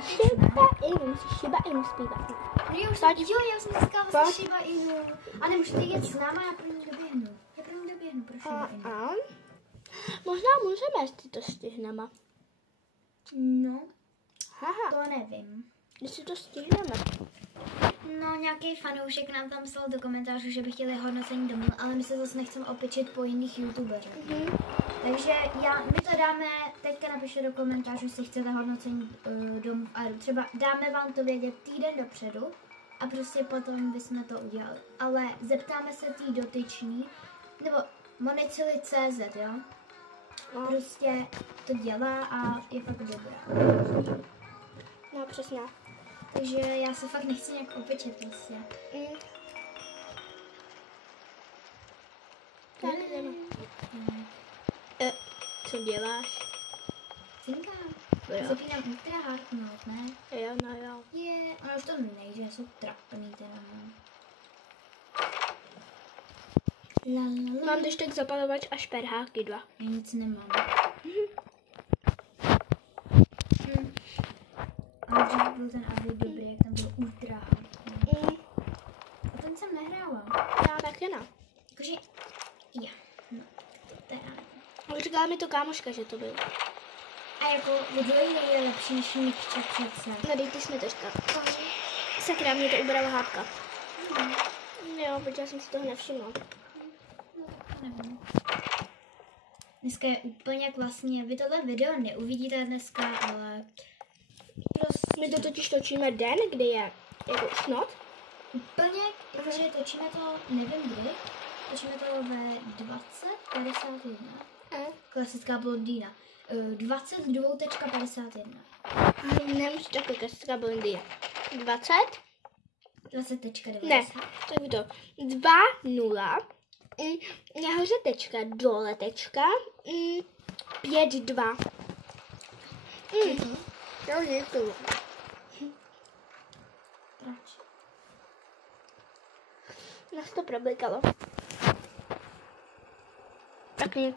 Shiba Inu, musíš Shiba Inu zpívat. Jo, já jsem říkala vlastně Shiba Inu. A nemůžete jít s náma, já pro ní doběhnu. Pro Shiba Inu. Možná můžeme, jestli to stihneme. No, Haha, to nevím. jestli to stihneme. No, nějaký fanoušek nám tam psal do komentářů, že by chtěli hodnocení domů, ale my se zase nechceme opičit po jiných youtuberech. Takže my to dáme, teďka napište do komentářů, jestli chcete hodnocení domů v Airu. Třeba dáme vám to vědět týden dopředu a prostě potom bychom to udělali. Ale zeptáme se tý dotyčný, nebo Monicily.cz, jo? No. Prostě to dělá a je fakt dobré. No, přesně. Takže já se fakt nechci nějak opečet prostě. Tak jdeme. Co děláš? Cinkám. Jo. Zapínám ultra hard mode, ne? Jo, no jo. Ono už to nejde, jsou trapný teda, no. Mám když tak zapalovač a šperháky 2. Já nic nemám. Ale dřív byl ten Avil dobrý, jak tam byl ultra hard. A ten jsem nehrála. Já taky ne. Jakože, no, to teda nevím. Ale říkala mi to kámoška, že to byl. A jako, kdo je lepší než Mikča přece? No, dej ty smetečka. Sakra, mě to ubrala hápka. Jo, protože já jsem si toho nevšimla. Nevím. Dneska je úplně jak vlastně, vy tohle video neuvidíte dneska, ale prostě My to totiž točíme den, kdy je jako už noc. úplně, protože točíme to, nevím kdy, točíme to ve 20:51. Klasická blondýna. 22:51. Nemůžu takhle klasická blondýna. 20? 20:90. Ne, tak to 2:0. Nahoře tečka, dole tečka. 5:2. To je to. Proč? Nás to problikalo. Tak nic.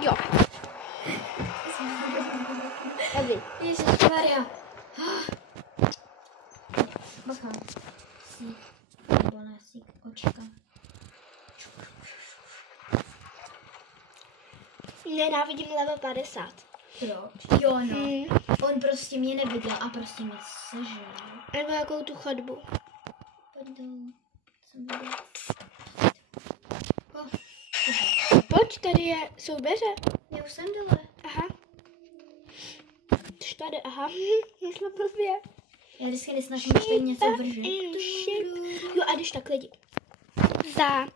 Jo. A vy. Ježišmarja. Bacha. Sík. Nebo ne sík, očka. Nenávidím level 50. Proč? Jo no. On prostě mě neviděl a prostě mě sežral. Nebo jakou tu chodbu. Pojď dolů. Jsem viděl. Pojď, tady je soubeře. Já už jsem dole. Aha. Už tady, aha. Našla blbě. Já vždycky nesnažím, že tady něco vrže. Jo, a když tak lidi. Za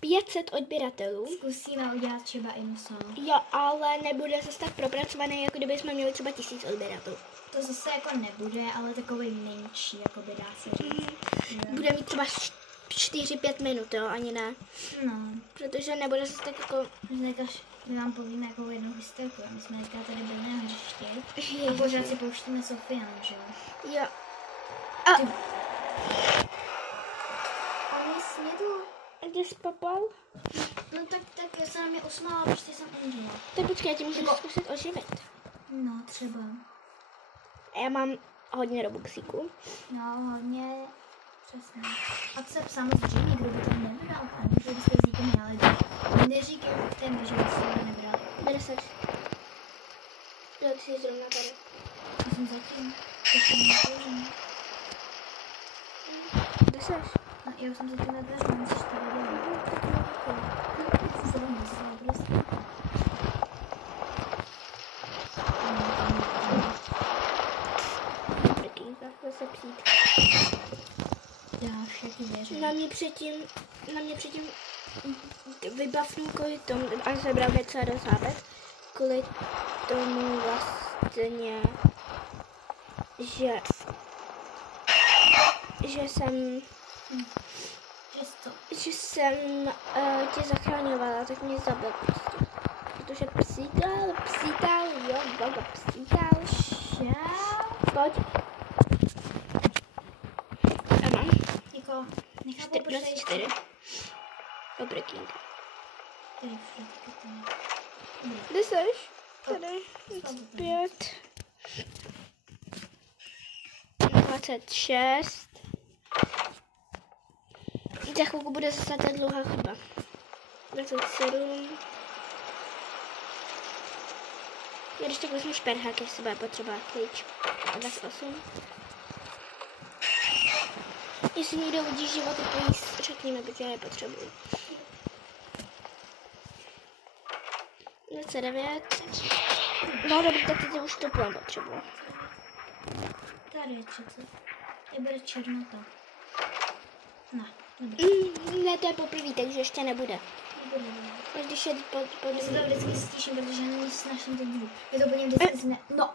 500 odběratelů. Zkusíme udělat třeba info. Jo, ale nebude zase tak propracovaný, jako kdyby jsme měli třeba 1000 odběratelů. To zase jako nebude, ale takový menší, jako by dá se říct. Bude mít třeba 4-5 minut, jo, ani ne. No. Protože nebude zase tak jako... My vám povíme jako jednu historku. My jsme teďka tady byli na hřišti a pořád si pouštíme Sofian, že jo? Jo. A mě snědlo. A ty jsi popal? No tak já se na mě usmála, prostě jsem umřela. Tak počkej, já ti můžu zkusit oživit. No, třeba. Já mám hodně robuxíků. No, hodně. Přesně. A samozřejmě, kdo by to nebral, pane, že byste s někým měli. Neříkejte, že byste to nebrali. Kde seš? Jo, ty jsi zrovna tady. Já jsem zatím. To jsem nepoužil. Kde seš? No, já už jsem zatím na dveře, musíš to vidět. Já jsem se vám myslela, prostě. Prkýnka, zase psít. Já všechny věřím. Na mě předtím vybavnu kvůli tomu, až sebral něco do zápet, kvůli tomu vlastně, že jsem tě zachraňovala, tak mě zabil prostě. Protože psítal, jo, boga psítal. Pojď. A mám. Jako, nechápu, 24. Dobrý king. Kde seš? Tady. 5. 26. Za chvilku bude zase ta dlouhá chodba. 27. Když tak vezmu šperhák, jestli bude potřeba klíč. 28. Jestli někdo vidí život, to řekněme, protože je potřebuji. 29. No dobrý, tak teď už to plán potřebuji. Tady je 30. Je bude černota. Ne, ne, to je poprvé, takže ještě nebude. nebude. Když je po Já se to vždycky stíším, protože nesnáším ten zvuk. Je to úplně vždycky zne... No!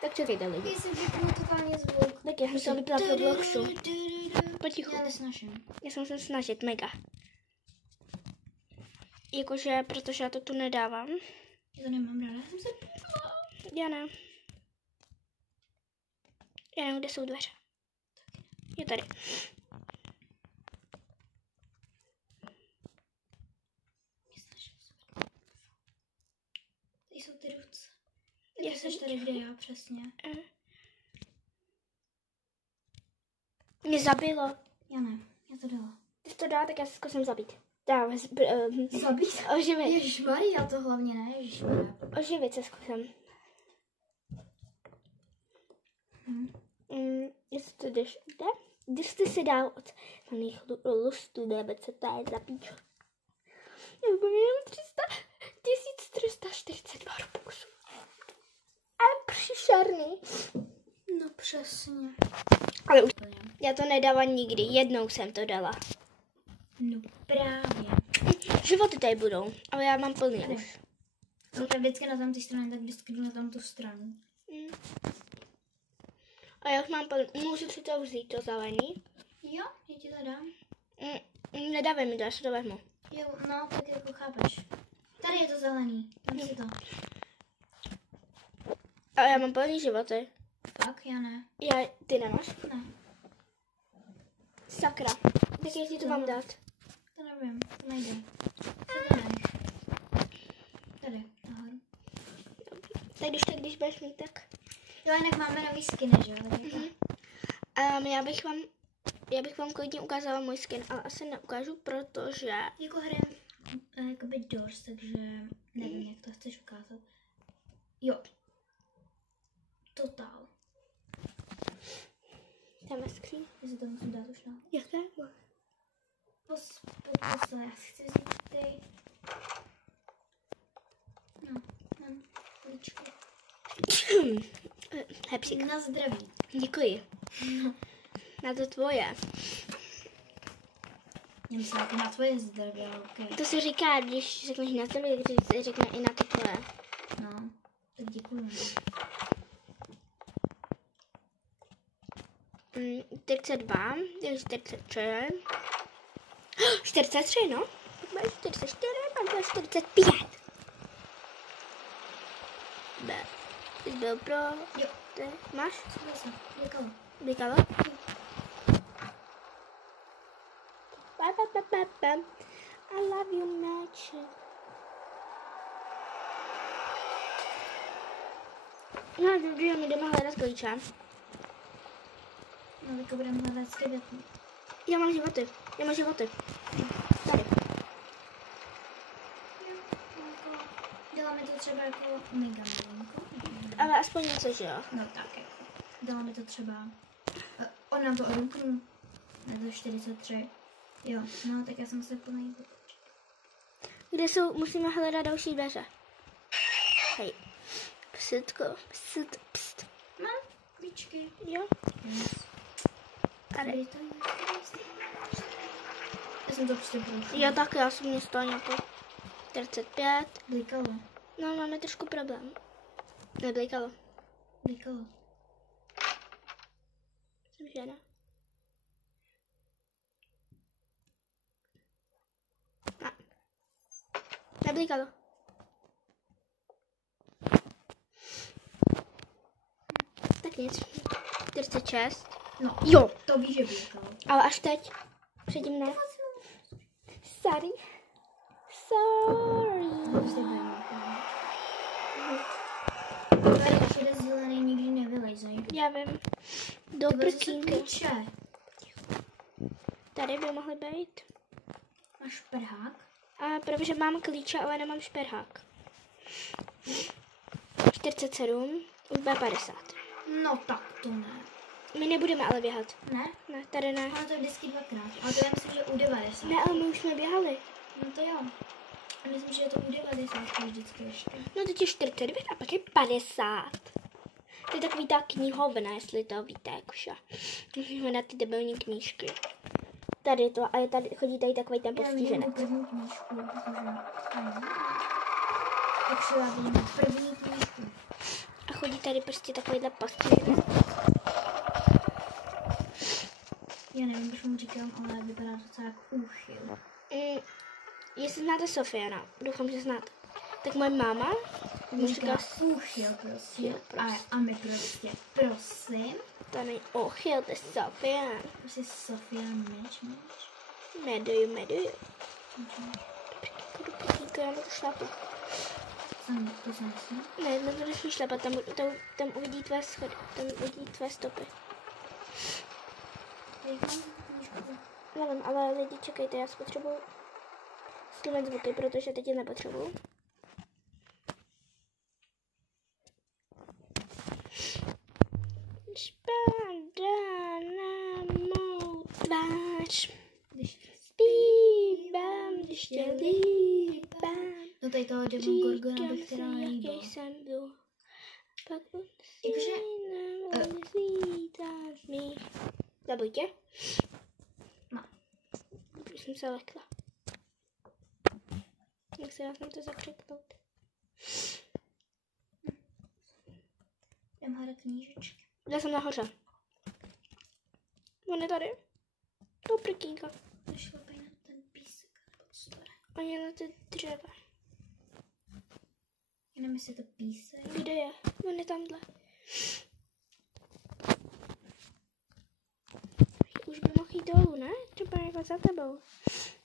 Tak čekejte lidi. Já jsem vypnul totálně zvuk. Tak já jsem to vypla pro Bloxu. Potichu. Já nesnáším. Já jsem se snažit, mega. Jakože, protože já to tu nedávám. Já to nemám ráda, já jsem se... Já ne. Já nevím, kde jsou dveře. Je tady. Nesnáším se. Tady jsou ty ruce. Já jsem tady, kde já přesně. Mě zabilo. Já ne, já to dala. Když to dá, tak já se zkusím zabít. Zabít? Oživit. Ježišmarja, to hlavně ne, ježišmarja. Oživit se zkusím. Jestli to jde. Když ty si dál od mých lustů, nebo co to je za píčo. Já budu jenom 1342 rupuksů. A příšerný. No přesně. Ale už já to nedávám nikdy, jednou jsem to dala. No právě. Životy tady budou, ale já mám plný už. Jsem tak vždycky na tamté straně, tak vždycky jdu na tamto stranu. A já už mám plný, můžu si to vzít, to zelený. Jo, já ti to dám. Nedávej mi to, já si to vezmu. Jo, no, tak jako chápeš. Tady je to zelený, tam si to. Ale já mám plný životy. Fakt, já ne. Ty nemáš? Ne, Sakra. Tak já ti to mám dát. to nevím, to nejde. Co to dáš? Tady, nahoru. Tak když budeš mít, tak. Jo, jinak máme nový skiny, že jo? Já bych vám klidně ukázala můj skin, ale asi neukážu, protože... Jako hrajem jakoby Doors, takže nevím, jak to chceš ukázat. Jo. Total. Tam je skříň. Jestli to musím dát už na. Jaké? Posle, já si chci vzít ty. No, mám líčku. Hepsík. Na zdraví. Děkuji. Na to tvoje. Já myslím, jako na tvoje zdraví, ale okej. To se říká, když řekneš na tebe, když se řekne i na to tvoje. No, tak děkuji. 42, 43. 43, no. Pak bude 44, pak bude 45. B. Ty jsi byl pro... Jo. Ty máš? Super se, děkuji. Vykalo? I love you, nature. No, dobrý, my jdeme hledat klíče. No, tak budeme hledat skybětný. Já mám životy. Tady. Děláme to třeba jako mega malinko. Ale aspoň něco, že jo? No tak jako. Děláme to třeba... On nám to odumknul. Ne, to 43. Jo, no tak já jsem se plný. Kde jsou, musíme hledat další dveře. Hej. Psitko, pst. Mám klíčky. Jo? Yes. Tady. Já jsem to prostě prošla. Jo, tak já jsem město nějakou 45. Blikalo. No, máme trošku problém. Neblikalo. Blikalo. Jsem žena. Neblikalo. Tak nic. 46. No, Jo. to víš, že blikalo. Ale až teď. Předtím ne. Sorry. Prostě budeme. tyhle zelený nikdy nevylejzají. Já vím. Do To byly zase prkínky. klíče. Tady by mohly být. Máš šperhák? A protože mám klíče, ale nemám šperhák. 47, už bude 50. No tak to ne. My nebudeme ale běhat. Ne? Ne, tady ne. Ale to je vždycky dvakrát. Ale to já myslím, že u 90. Ne, ale my už jsme běhali. No to jo. A myslím, že je to u 90 vždycky ještě. No teď je 49 a pak je 50. To je takový ta knihovna, jestli to víte, jakože. Musíme hledat ty debilní knížky. Tady to, ale tady chodí tady takový ten Já vidím postiženec. první knížku, protože... Tak si já vidím první knížku. A chodí tady prostě takovýhle postiženec. Já nevím, proč mu říkám, ale vypadá docela jak úchyl. Jestli znáte Sofiana, doufám, že znáte. Tak moje máma mu říká úchyl prostě. A my prostě, prosím. to není ochyl, to je Sofian. Prostě Sofia Meč. Meduju. Dobrý, já na to šlapu. To jsem myslím. Ne, na to nesmíš šlapat, tam uvidí tvé schody, tam uvidí tvé stopy. Nevím, ale lidi, čekejte, já spotřebuju stlumit zvuky, protože teď je nepotřebuju. Spadá na mou tvář. Zpívám, když tě líbám. No tady toho Devon Gorgona bych teda Říkám si, nelíbil. jaký jsem byl. Pak Jakože... zvítáš mi. Zabuď tě? No. Už jsem se lekla. Jak se vás na to zakřiknout? Jdem hledat knížečky. Já jsem nahoře. On je tady. To prkínka. Nešlapej na ten písek. Nebo co to je? On je na ty dřeva. Já nevím, jestli je to písek. Kde je? On je tamhle. Už by mohl jít dolů, ne? Třeba jako za tebou.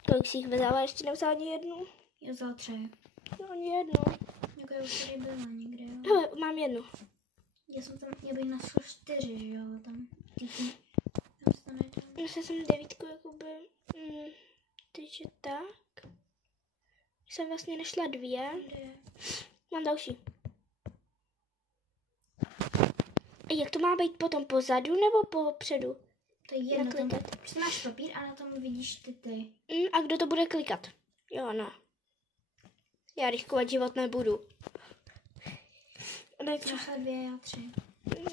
Kolik jsi jich vzala? Ještě nevzala ani jednu? Já vzal 3. No, ani jednu. Jako už tady byla někde, jo. Hele, mám jednu. Já bych našla 4, že jo, ale tam se to nedá. Našla jsem 9, jakoby, takže tak. Jsem vlastně našla 2. Kde je? Mám další. Jak to má být potom pozadu nebo popředu? To je jedno, tam, Naklikat. prostě máš papír a na tom vidíš ty. A kdo to bude klikat? Jo, no. Já riskovat život nebudu. Jsi našla 2, já 3.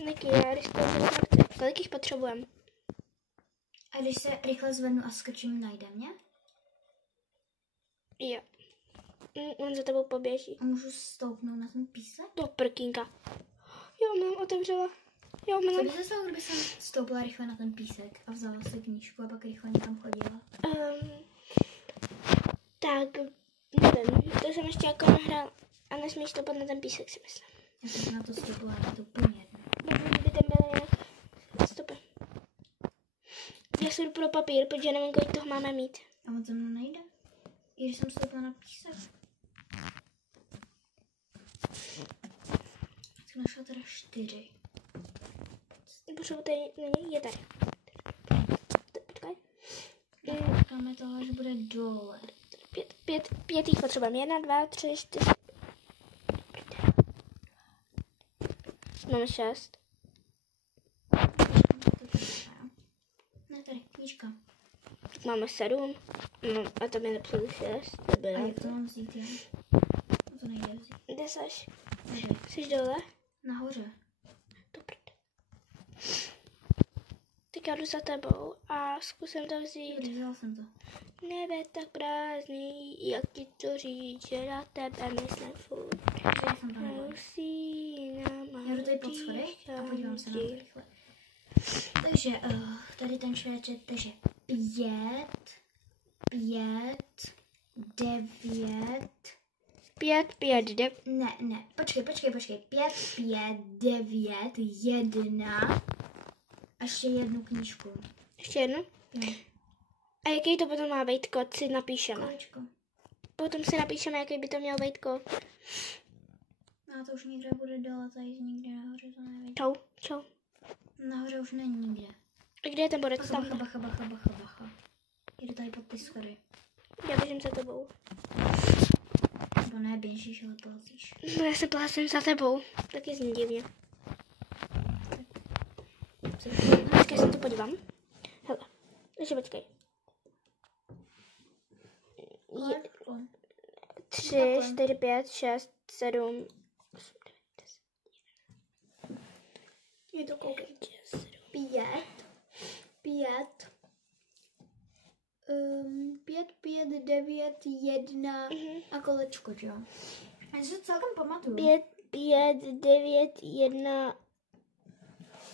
Niky, já riskovat život nechci. Kolik jich potřebujeme? A když se rychle zvednu a skočím, najde mě? Jo. On za tebou poběží. A můžu stoupnout na ten písek? Do prkínka. Jo, mám otevřela. Jo, Co mám. by se stalo, kdyby jsem stoupila rychle na ten písek a vzala si knížku a pak rychle někam chodila? Tak, nevím, to jsem ještě jako nahrál. A nesmíš stoupat na ten písek, si myslím. Já jsem se na to stoupila, je to úplně jedno. Možná, kdyby tam byly jinak stopy. Já si jdu pro papír, protože nevím, kolik toho máme mít. A on se mnou nejde? I když jsem stoupila na písek. Tak našla teda 4. Potřebuji tady, není, je tady. Počkej. Máme toho, že bude dole. 5 jich potřebujeme. 1, 2, 3, 4. Máme 6. Ne, tady, knížka. Tak máme 7. No, a tam je napsal 6. A jak to mám vzít, já? No to nejde vzít. Kde seš? Tady, Jsi dole? nahoře. Dobře. Tak já jdu za tebou a zkusím to vzít. Tady, vzala jsem to. Nebe tak prázdný, jak ti to říct, že na tebe myslím furt. Já jsem tam dole. Já jdu tady pod schody a podívám se na to rychle. Takže tady ten člověček, takže 5, 9. 5, 9. Ne, počkej. 5, 9, 1. A ještě jednu knížku. Ještě jednu? Jo. A jaký to potom má být kód, si napíšeme. Kolečko. Potom si napíšeme, jaký by to měl být kód. No to už někde bude dole, tady někde nahoře, to nevidím. Čau. Nahoře už není nikde. A kde je ten borec? Bacha. Jdu tady pod ty schody. Já běžím za tebou. Nebo ne, běžíš, ale plazíš. No, já se plásím za tebou. Taky zní divně. Počkej, se to podívám. Hele, ještě počkej. 3, 4, 5, 6, 7, 8, 9, 10. Je to koukej. 5, 9, 1 a kolečko, jo? Já si to celkem pamatuju. 5, 9, 1.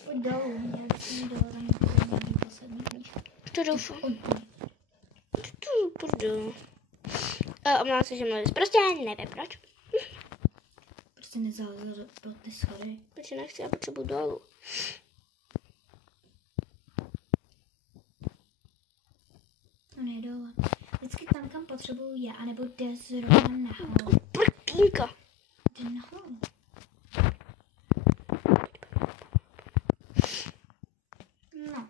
Pojď dolů, nějaký dolů, tam nějaký poslední knížka. To doufám. Půjdu. Omlouvám se, že mluvíš. Prostě nevím proč. Prostě nezalezl do ty schody. Proč nechci, já potřebuji dolů. On je dole. Vždycky tam, kam potřebuju je, anebo jde zrovna nahoru. Prkínka. Jde nahoru. No.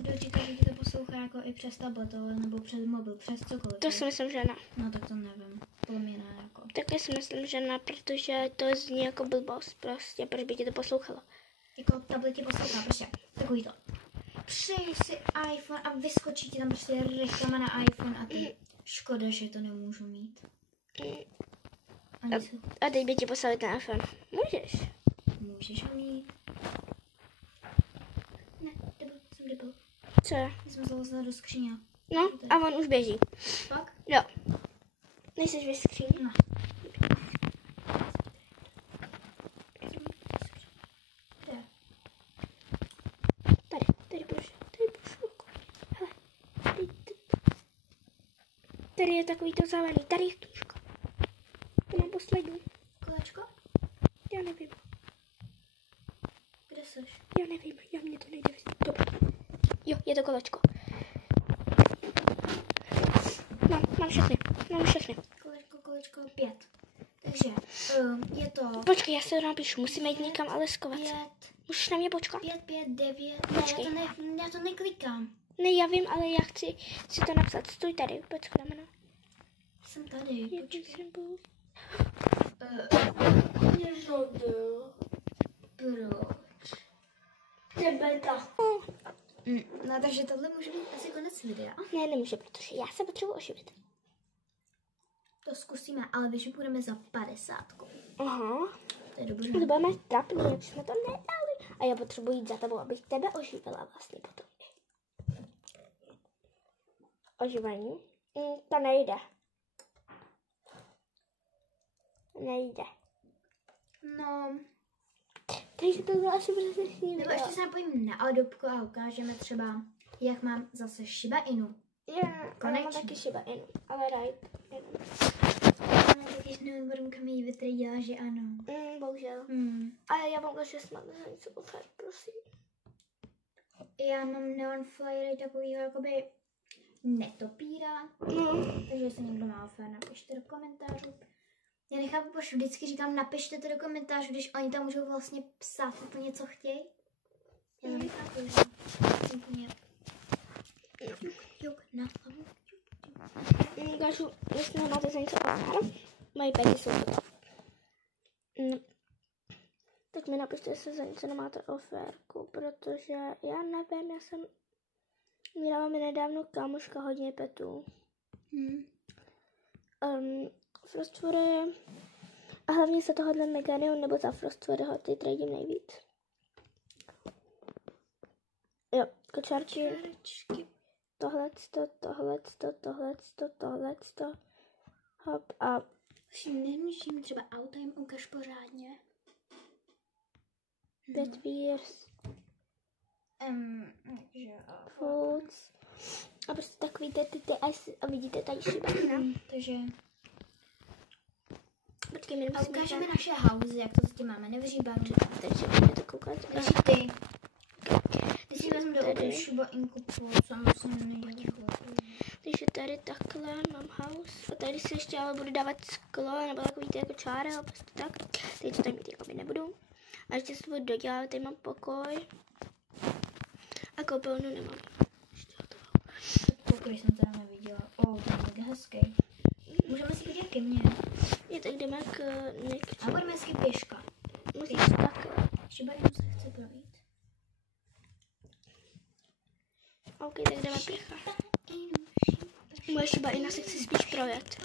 Kdo říká, že ti to poslouchá jako i přes tablet, nebo přes mobil, přes cokoliv. To si myslím, že ne. No tak to nevím. Podle mě ne, jako. Taky si myslím, že ne, protože to zní jako blbost. Prostě, proč by ti to poslouchalo? Jako tablet ti poslouchá, prostě takový to. Přeji si iPhone a vyskočí ti tam prostě reklama na iPhone a ty. Škoda, že to nemůžu mít. A teď by ti poslali ten iPhone. Můžeš. Můžeš ho mít. Ne, debil. Co je? Já jsem zalezla do skříně. No, a on už běží. Fakt? Jo. Nejseš ve skříni? No. Tady prošel. Hele. Tady je takový to zelený. Tady je knížka. To mám poslední. Kolečko? Já nevím. Kde seš? Já nevím. Mě to nejde vzít. Dobrý. Jo, je to kolečko. Mám všechny. Kolečko 5. Takže je to... Počkej, já se napíšu. Musíme jít někam, ale skovat se. 5. Můžeš na mě počkat? 5, 9. Počkej. Ne, já to neklikám. Ne, já vím, ale já chci si to napsat. Stůj tady, počkej na mě. Jsem tady, počkej. Proč? Tebe tak. No, takže tohle může být asi konec videa. Ne, nemůže, protože já se potřebuji oživit. To zkusíme, ale když půjdeme za 50. Aha. To je dobré. To budeme trapný, jak jsme to nedali. A já potřebuji jít za tebou, abych tebe oživila vlastně potom. Oživení? To nejde. No. Takže to bylo asi přesně. Nebo ještě se napojím na Adobku a ukážeme třeba, jak mám zase Shiba Inu. Já mám taky Shiba Inu, ale right. Ale když neodborím kamí větry dělá, že ano. Bohužel. Ale já mám že snad něco offer, prosím. Já mám neon flyery takovýho jakoby netopíra. Takže jestli někdo má offer, napište do komentářů. Já nechápu, proč vždycky říkám, napište to do komentářů, když oni tam můžou vlastně psát úplně, co chtějí. Já to nechápu, že úplně juk na hlavu. Ukážu, jestli nemáte za něco offer. Moje peky jsou to. Tak mi napište, jestli za něco nemáte oferku, protože já nevím, já jsem měla mi nedávno kámoška hodně petů. Frostfury a hlavně za tohohle Meganion nebo za Frostfury ho ty trading nejvíc. Jo, kočárči. Tohleto. Hop a... Nemůžeme třeba auta jim ukaž pořádně. 5 years. Foods. A prostě takový ty a vidíte tady Shiba Inu. Takže... Počkej, my a ukážeme naše houzy, jak to s tím máme, nevyříbám. Takže můžete koukat. Takže ty. Ty si vezmu do Shiba Inku, co musím nedělat. Takže tady takhle mám house. A tady si ještě ale budu dávat sklo, nebo takový ty jako čára, ale prostě tak. Teď to tady mít jakoby nebudu. A ještě se budu dodělat, tady mám pokoj. A koupelnu nemám. Ještě hotovou. Pokoj jsem teda neviděla. To je mega hezký. Můžeme si podívat ke mně. Je, tak jdeme k Nikči. A budeme hezky pěška. Musíš taky. Šiba jenom se chce projít. OK, tak jdeme pěcha. Moje Šiba Inu se chce spíš projet.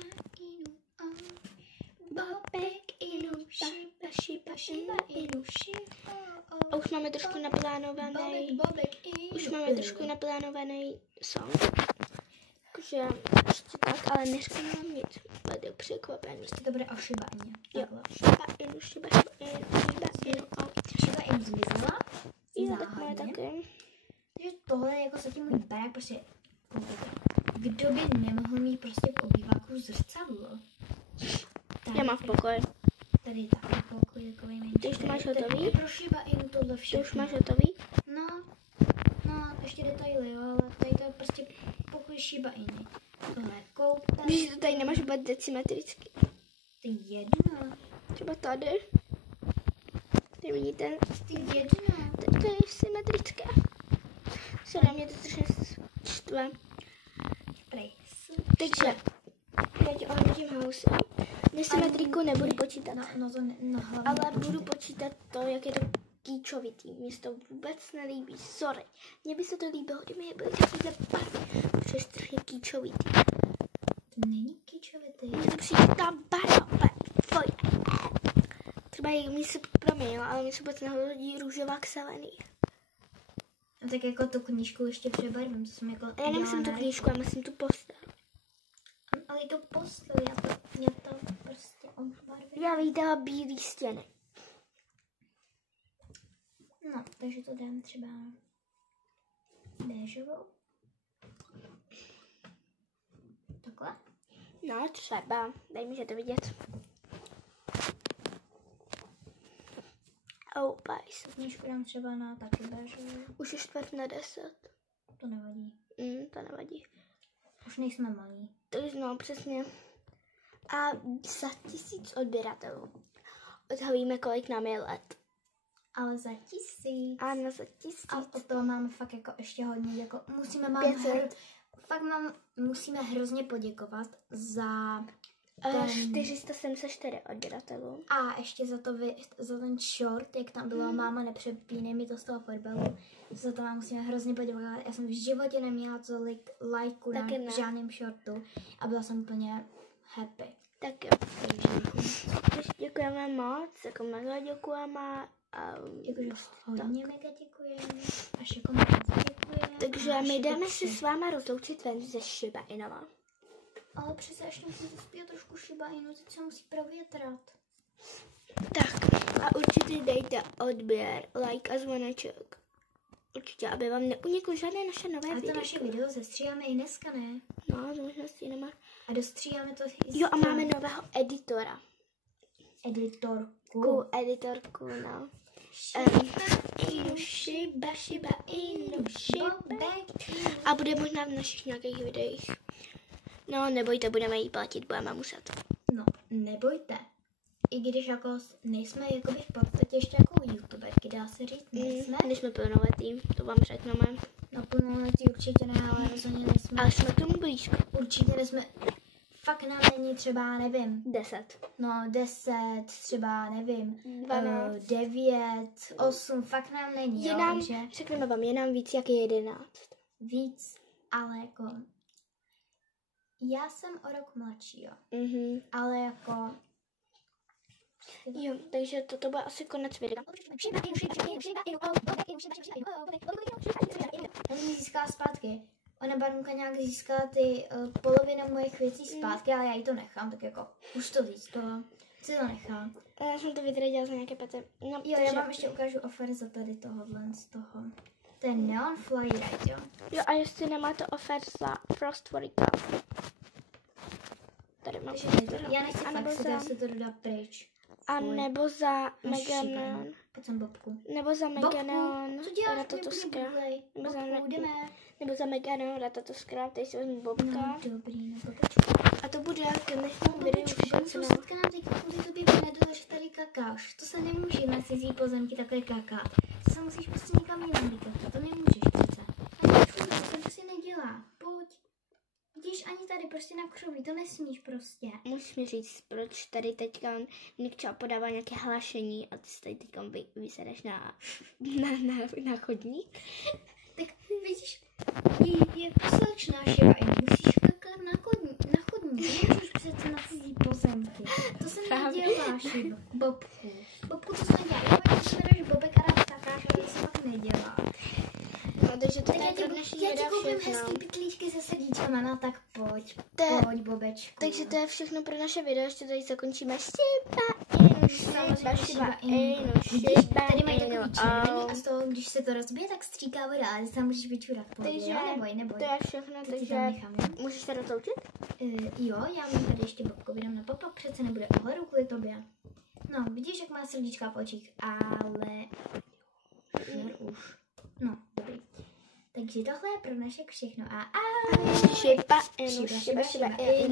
A už máme trošku naplánovaný song. Takže ještě tak, ale neřeknu vám nic. Bude překvapený. To bude o Šiba Ině. Jo, Šiba Inu. Šiba Inu zmizela. Jo, tak moje taky. Takže tohle je jako zatím můj barák, prostě kdo by nemohl mít prostě v obýváku zrcadlo? Já mám v pokoji. Tady je takový pokoj, takový menší. Ty už to máš hotový? Pro Šiba Inu tohle všechno. Ty už máš hotový? No, ještě detaily, jo, ale tady to je prostě pokoj Šiba Iny. Tohle je koupel. Když to tady nemáš vůbec decimetricky. To je jedno. Třeba tady. Tady vidíte? To je jedno. To je symetrické. Se na mě to strašně štve. Takže, teď ohodnotím house. Nesymetriku nebudu počítat. Ale budu počítat to, jak je to kýčovitý. Mně se to vůbec nelíbí. Sorry. Mně by se to líbilo, kdyby je byly takovýhle barvy. Protože je strašně kýčovitý. To není kýčovitý. Mně to přijde ta barva. Třeba mi se proměnila, ale mi se vůbec nehodí růžová k zelený. No tak jako tu knížku ještě přebarvím, to jsem jako... A já nemyslím tu knížku, já myslím tu postel. Ale i tu postel, já to prostě odbarvím. Já viděla bílý stěny. No, takže to dám třeba béžovou. Takhle? No, třeba. Dej mi, že to vidět. Oh, bajs. Knížku dám třeba na taky béžovou. Už je 9:45. To nevadí. To nevadí. Už nejsme malí. Takže no, přesně. A za 1000 odběratelů odhalíme, kolik nám je let. Ale za 1000. Ano, za 1000. A od toho máme fakt jako ještě hodně, jako musíme musíme hrozně poděkovat za 474 odběratelů. A ještě za ten short, jak tam byla máma nepřepínej mi to z toho fotbalu. Za to vám musíme hrozně poděkovat. Já jsem v životě neměla tolik lajků na žádném shortu a byla jsem úplně happy. Tak jo. Takže děkujeme moc, jako mega děkujeme. Jakože hodně mega děkujeme. Až jako moc děkujeme. Takže my jdeme se s váma rozloučit ven ze Šiba Inova. Ale přece ještě musím zaspívat trošku Šiba Inu, teď se musí provětrat. Tak a určitě dejte odběr, like a zvoneček. Určitě, aby vám neuniklo žádné naše nové video. A to naše video zestříháme i dneska, ne? No, to možná stříháme. A dostříháme to i jo, a máme nového editora. Editorku, no. Šiba Inu. A bude možná v našich nějakých videích. No, nebojte, budeme jí platit, budeme muset. No, nebojte. I když jako nejsme jakoby v podstatě ještě jako youtuberky, dá se říct, nejsme. Nejsme plnoletý, to vám řekneme. No plnoletý určitě ne, ale rozhodně nejsme. Ale jsme k tomu blízko. Určitě nejsme, fakt nám není třeba, nevím. 10. No 10, třeba nevím. 12. 9, 8, fakt nám není, je jo, nám, takže... Řekneme vám, je nám víc jak 11. Víc, ale jako... Já jsem o rok mladší, jo. Ale jako... Jo, takže toto bude asi konec videa. Ona mi získala zpátky. Ona Barunka nějak získala ty polovinu mojich věcí zpátky, ale já jí to nechám, tak jako už to získala. Si to nechám. Já jsem to vytradila za nějaké pety. No, jo, já vám ještě ukážu offer za tady tohohle z toho. To je Neon Fly Ride, jo. Jo, a jestli nemáte offer za Frostwarika. Tady mám. Já nechci flexit, já se to dodá pryč. A nebo za Meganeon. Pojď sem, Bobku. Nebo za Meganeon. Co děláš? Nebo za nebo za Megana, to zkrát, tady si vezmu Bobka. No, dobrý, no Bobečku. A to bude k dnešnímu videu všechno. Sousedka nám teď kvůli tobě vynadala, že tady kakáš. To se nemůže na cizí pozemky takhle kakat. To se musíš prostě někam jinam vykakat, to nemůžeš přece. To prostě nedělá, pojď. Vidíš, ani tady prostě na křoví, to nesmíš prostě. Musíš mi říct, proč tady teďka Nikča podává nějaké hlášení a ty se tady teďka vysedeš na chodník. Tak vidíš, je slečná Šiva i musíš kakat na chodník. Nemůžeš přece na cizí pozemky. To se nedělá, Šiva. Bobku, to se nedělá. Já když bereš Bobek a rád kakáš, ale to se pak nedělá. No, takže to je pro dnešní video všechno. Já ti koupím hezký pytlíčky se sedíčkama, no tak pojď, Bobečku. Takže to je všechno pro naše video, ještě tady zakončíme Šiba Inu. Tady mají takový červený a z toho, když se to rozbije, tak stříká voda, ale tam můžeš vyčurat. Takže neboj. To je všechno, takže můžeš se rozloučit? Jo, já mám tady ještě Bobkovi dám na papa, přece nebude ohladu kvůli tobě. No, vidíš, jak má srdíčka v očích, ale už. No, dobrý. Takže tohle je pro naše všechno a Šiba Inu.